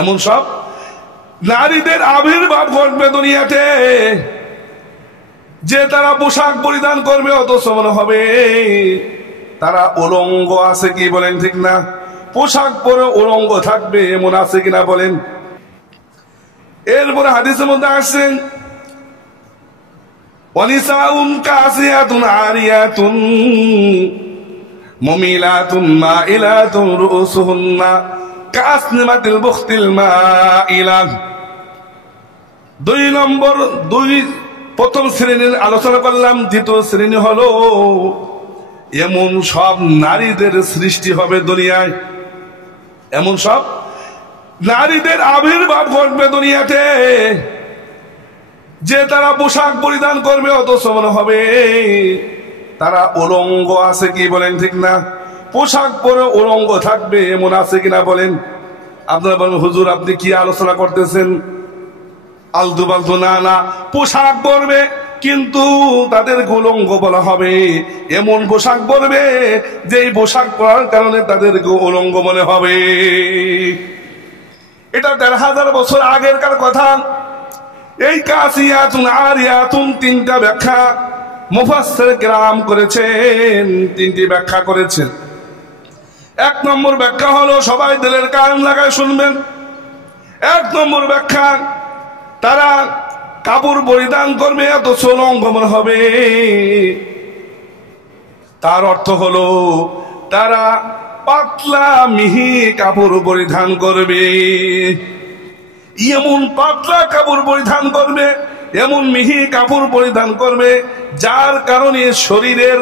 এমন সব নারীদের আবির্ভাব ঘটবে দুনিয়াতে যে তারা পোশাক পরিধান করবে, অথচ মনে হবে তারা উলঙ্গ আছে। কি বলেন ঠিক না? পোশাক পরে উলঙ্গ থাকবে এমন আছে কিনা বলেন। এরপরে হাদিসের মধ্যে আসছেন ওয়ানিসাউন কাসিয়াতুন আরিয়াতুন মুমিলাতুন মাইলাতুন রুসুহুন্না কাসনিমাতিল বুখতিল মাইলা। প্রথম শ্রেণীর আলোচনা করলাম। দ্বিতীয় শ্রেণী হলো এমন সব নারীদের সৃষ্টি হবে দুনিয়ায়, এমন সব নারীদের আবির্ভাব ঘটবে দুনিয়াতে যে তারা পোশাক পরিধান করবে, অথচ মনে হবে তারা উলঙ্গ আছে। কি বলেন ঠিক না? পোশাক পরে উলঙ্গ থাকবে এমন আছে কিনা বলেন। আপনারা বলেন হুজুর আপনি কি আলোচনা করতেছেন? আলতু পালতু না, পোশাক পরবে কিন্তু তাদের উলঙ্গ বলা হবে। এমন পোশাক পরবে যে পোশাক পরার কারণে তাদেরকে উলঙ্গ মনে হবে। এটা ১,৫০০ বছর আগেরকার কথা। এই কাসিয়াতুন আরিয়াতুন তিনটা ব্যাখ্যা মুফাসসির কেরাম করেছেন, তিনটি ব্যাখ্যা করেছেন। ১ নম্বর ব্যাখ্যা হলো, সবাই দিলের কান লাগায় শুনবেন। ১ নম্বর ব্যাখ্যা, তারা কাপড় পরিধান করবে অথচ উলঙ্গ মনে হবে। তার অর্থ হলো তারা পাতলা মিহি কাপড় পরিধান করবে। এমন পাতলা কাপড় পরিধান করবে, এমন মিহি কাপড় পরিধান করবে যার কারণে শরীরের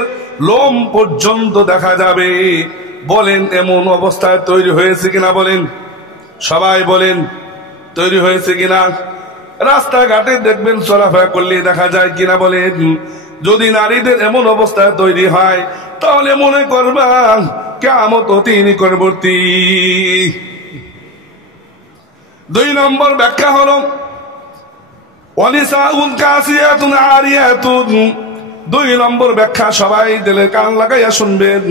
লোম পর্যন্ত দেখা যাবে। বলেন এমন অবস্থায় তৈরি হয়েছে কিনা বলেন, সবাই বলেন তৈরি হয়েছে কিনা? রাস্তাঘাটে দেখবেন চলাফেরা করলে দেখা যায় কিনা বলেন। যদি নারীদের এমন অবস্থায় তৈরি হয় তাহলে মনে করবা কিয়ামত অতি নিকটবর্তী। ২ নম্বর ব্যাখ্যা হলো ওয়ানিসাউন কাসিয়াতুন আরিয়াতুন। ২ নম্বর ব্যাখ্যা সবাই দিলে কান লাগাইয়া শুনবেন।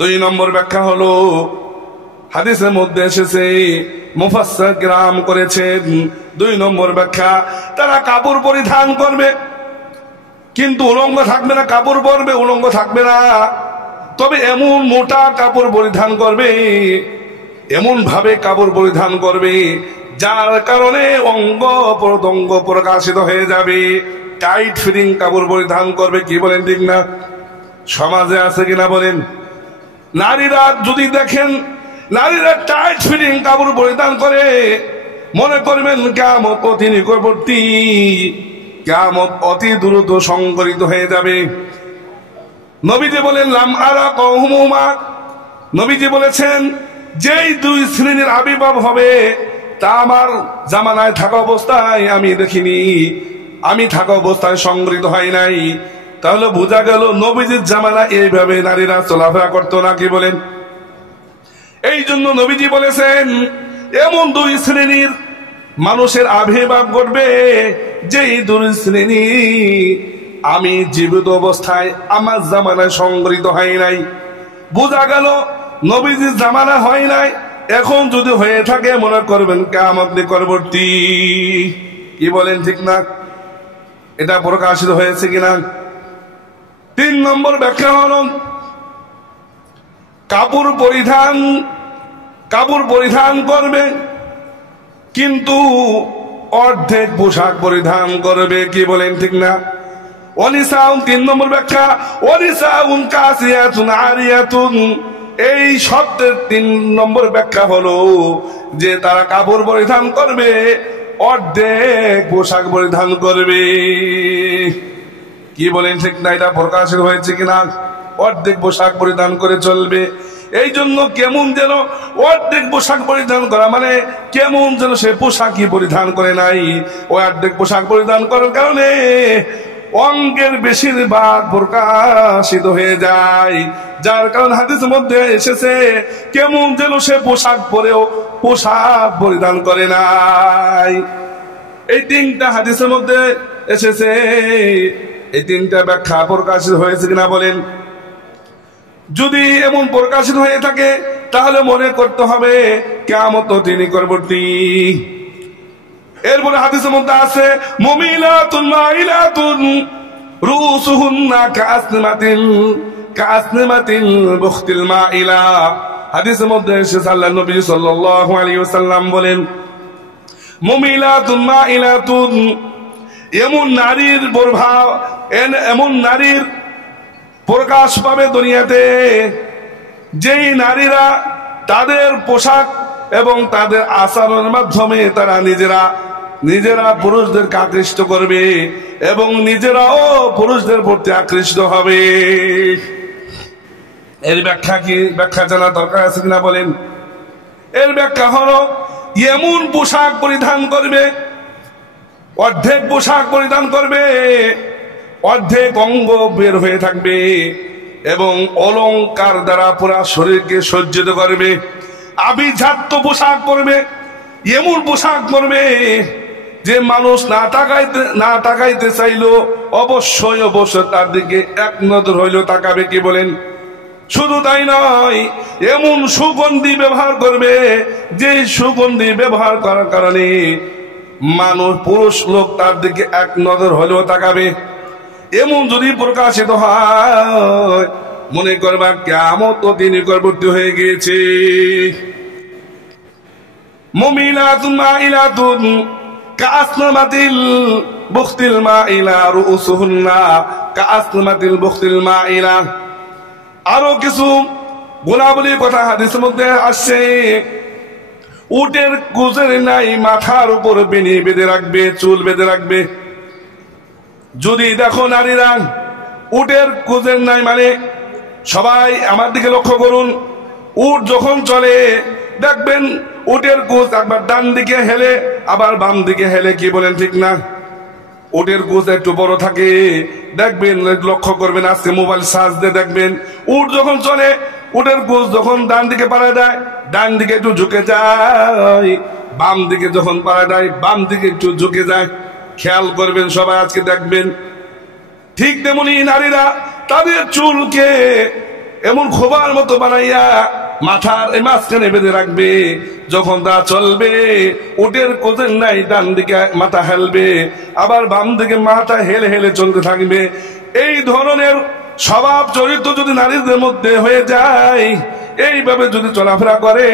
২ নম্বর ব্যাখ্যা হলো হাদিসের মধ্যে এসেছে, মুফাসসির কেরাম করেছেন। ২ নম্বর ব্যাখ্যা, তারা কাপড় পরিধান করবে কিন্তু উলঙ্গ থাকবে না। কাপড় পরবে উলঙ্গ থাকবে না, তবে এমন মোটা কাপড় পরিধান করবে, এমন ভাবে কাপড় পরিধান করবে যার কারণে অঙ্গ প্রত্যঙ্গ প্রকাশিত হয়ে যাবে। টাইট ফিটিং কাপড় পরিধান করবে। কি বলেন ঠিক না? সমাজে আছে কিনা বলেন। নারীরা যদি দেখেন নারীরা টাইট ফিটিং কাপড় পরিধান করে, মনে করবেন কিয়ামত অতি নিকটবর্তী, কিয়ামত অতি দ্রুত সংঘটিত হয়ে যাবে। নবীজি বলেন লাম আরা কওমুমা, নবীজি বলেছেন যেই ২ শ্রেণীর আবির্ভাব হবে তা আমার জামানায় থাকা অবস্থায় আমি দেখিনি, আমি থাকা অবস্থায় সংঘটিত হয় নাই। তাহলে বোঝা গেল নবীজির জামানায় এইভাবে নারীরা চলাফেরা করতো না। কি বলেন? এই জন্য নবীজি বলেছেন এমন ২ শ্রেণীর মানুষের আবির্ভাব ঘটবে যেই ২ শ্রেণী আমি জীবিত অবস্থায় আমার জামানায় সংঘটিত হয় নাই। বোঝা গেল নবীজির জামানা হয় নাই, এখন যদি হয়ে থাকে মনে করবেন কিয়ামত নিকটবর্তী। কি বলেন ঠিক না? এটা প্রকাশিত হয়েছে কিনা? ৩ নম্বর ব্যাখ্যা হলো কাপড় পরিধান করবে কিন্তু অর্ধেক পোশাক পরিধান করবে। কি বলেন ঠিক না? ওয়ানিসাউন ৩ নম্বর ব্যাখ্যা, ওয়ানিসাউন কাসিয়াতুন আরিয়াতুন। এই শব্দের ৩ নম্বর ব্যাখ্যা হলো যে তারা কাপড় পরিধান করবে, অর্ধেক পোশাক পরিধান করবে। কি বলেন ঠিক না? এটা প্রকাশিত হয়েছে কিনা? অর্ধেক পোশাক পরিধান করে চলবে। এই জন্য কেমন যেন অর্ধেক পোশাক পরিধান করা মানে কেমন যেন সে পোশাকই পরিধান করে নাই। ওই অর্ধেক পোশাক পরিধান করার কারণে অঙ্গের বেশিরভাগ প্রকাশিত হয়ে যায়, যার কারণে হাদিসের মধ্যে এসেছে কেমন যেন সে পোশাক পরেও পোশাক পরিধান করে নাই। এই ৩টা হাদিসের মধ্যে এসেছে। এই ৩টা ব্যাখ্যা প্রকাশিত হয়েছে কিনা বলেন। যদি এমন প্রকাশিত হয়ে থাকে তাহলে মনে করতে হবে কিয়ামত নিকটবর্তী। এরপরে হাদিসের মধ্যে আছে মুমিলাতুন মাইলাতুন রুসুহুন্না কাসনিমাতিল বুখতিল মাইলা। হাদিসের মধ্যে এসেছে আল্লাহর নবী সাল্লাল্লাহু আলাইহি ওয়াসাল্লাম বলেন মুমিলাতুন মাইলাতুন, এমন নারীর প্রভাব, এমন নারীর প্রকাশ পাবে দুনিয়াতে যেই নারীরা তাদের পোশাক এবং তাদের আচরণের মাধ্যমে তারা নিজেরা পুরুষদেরকে আকৃষ্ট করবে এবং নিজেরাও পুরুষদের প্রতি আকৃষ্ট হবে। এর ব্যাখ্যা জানা দরকার আছে কিনা বলেন? এর ব্যাখ্যা হলো এমন পোশাক পরিধান করবে, অর্ধেক পোশাক পরিধান করবে, অর্ধেক অঙ্গ বের হয়ে থাকবে এবং অলংকার দ্বারা পুরা শরীরকে সজ্জিত করবে, আভিজাত্য পোশাক পরবে, এমন পোশাক পরবে যে মানুষ না তাকাইতে চাইলো অবশ্যই তার দিকে এক নজর হইলেও তাকাবে। কি বলেন? শুধু তাই নয়, এমন সুগন্ধি ব্যবহার করবে যে সুগন্ধি ব্যবহার করার কারণে পুরুষ লোক তার দিকে এক নজর হলেও তাকাবে। এমন যদি প্রকাশিত হয় মনে করবা কিয়ামত নিকটবর্তী হয়ে গিয়েছে। মুমিলাতুন মাইলাতুন কাসনামাতিল বুখতিল মাইলা রুসুহুন্না কাসনামাতিল বুখতিল মাইলা। আরো কিছু গুণাবলীর কথা হাদিসের মধ্যে আসছে। উটের কুজের নাই মাথার উপর বেনি বেঁধে রাখবে, চুল বেঁধে রাখবে। যদি দেখো নারীরা উটের কুজের নাই, মানে সবাই আমার দিকে লক্ষ্য করুন, উট যখন চলে দেখবেন উটের কুচ একবার ডান দিকে হেলে আবার বাম দিকে হেলে। কি বলেন? ঠিক না? উটের কুচ একটু বড় থাকে, দেখবেন, লক্ষ্য করবেন, আজকে মোবাইল সার্চ দিয়ে দেখবেন উট যখন চলে উটের কুচ যখন ডান দিকে পাড়া দেয় ডান দিকে একটু ঝুঁকে যায়, বাম দিকে যখন পাড়া দেয় বাম দিকে একটু ঝুঁকে যায়। খেয়াল করবেন সবাই, আজকে দেখবেন। ঠিক তেমনি নারীরা তাদের চুলকে এমন খোবার মতো বানাইয়া মাথার মাঝখানে বেঁধে রাখবে। যখন তা চলবে উটের কোজের নাই ডান দিকে মাথা হেলবে আবার বাম দিকে মাথা হেলে হেলে চলতে থাকবে। এই ধরনের স্বভাব চরিত্র যদি নারীদের মধ্যে হয়ে যায়, এইভাবে যদি চলাফেরা করে,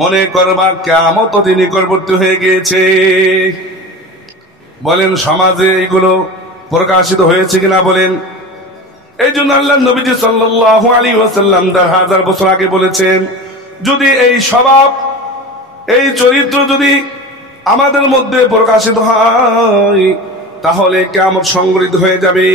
মনে করবা কিয়ামত নিকটবর্তী হয়ে গিয়েছে। বলেন সমাজে এইগুলো প্রকাশিত হয়েছে কিনা বলেন? এই জন্য আল্লাহ নবীজি সাল্লাল্লাহু আলাইহি ওয়াসাল্লাম 1000 বছর আগে বলেছেন, যদি এই স্বভাব এই চরিত্র যদি আমাদের মধ্যে প্রকাশিত হয় তাহলে কিয়ামত সংঘটিত হয়ে যাবে।